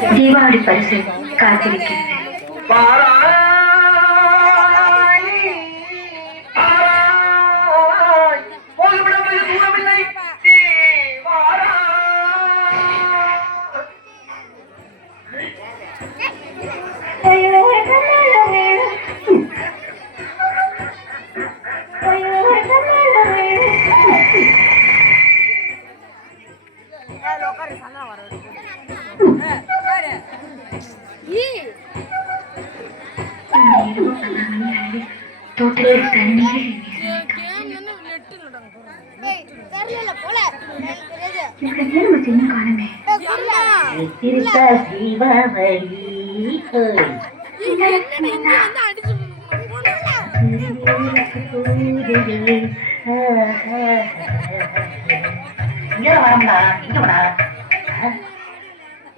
தீபாவளி பரிசு காத்திருக்கிறது.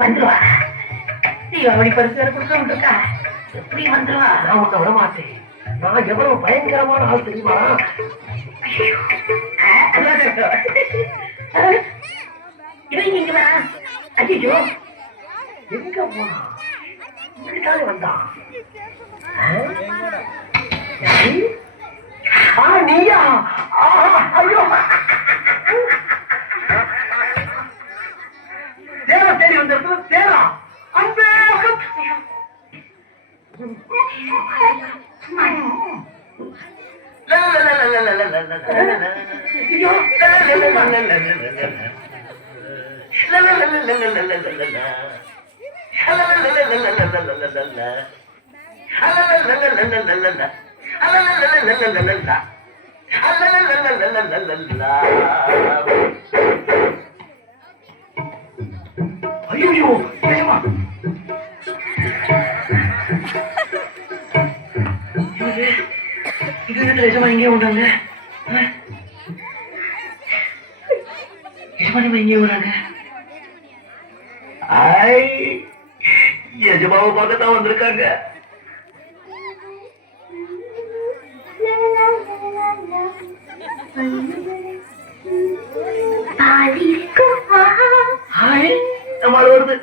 வந்துருவா தீபாவளி பரிசு கொடுக்க விட்டுருக்கா. எப்படி வந்துருவா? நான் உன்னை விட மாட்டேன். நான் எவ்வளவு பயங்கரமான ஆள் தெரியுமா? இவன் இங்க வரா. ஐயோ எங்க போனா? இப்படித்தானே வந்தான். நீயா? ஐயோ தேரா தேடி வந்திருக்கிறது. தேரா அந்த ஐயோ இது நிஜமா எங்கே வந்தாங்க? எஜமானிமா எங்கே வராங்க? எஜமாவை பார்க்கத்தான் வந்திருக்காங்க. நம்மளால வருது.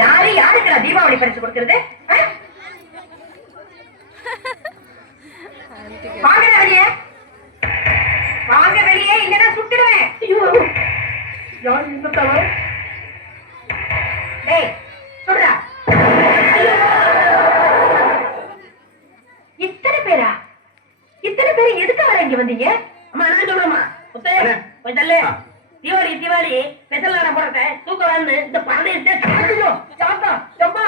யாரு யாருக்கு தீபாவளி பரிசு கொடுக்கிறது? வாங்க வெளியே, வாங்க வெளியே, இல்லைன்னா சுட்டுடுவேன். யார் இந்த தவறு? சொல்றா. இத்தனை பேரா? இத்தனை பேர் எதுக்கு வர இங்க வந்தீங்க? அம்மா நான் சொல்றேம்மா. தீபாவளி தீபாவளி ஸ்பெஷல் நேரம் போடுறத தூக்க வந்து இந்த பரதேசத்தை சாத்தா அம்மா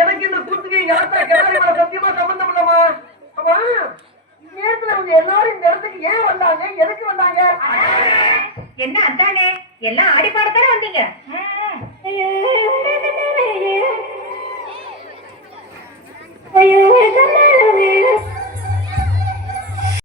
எனக்கு இந்த தூத்துக்கு எங்க ஆத்தா கிணறு சத்தியமா சம்பந்தம் இல்லம்மா. அம்மா நேரத்துல அவங்க எல்லாரும் இந்த இடத்துக்கு ஏன் வந்தாங்க? எதுக்கு வந்தாங்க? என்ன அதானே எல்லாம் ஆடி பாடத்தானே வந்தீங்க. ஐயோ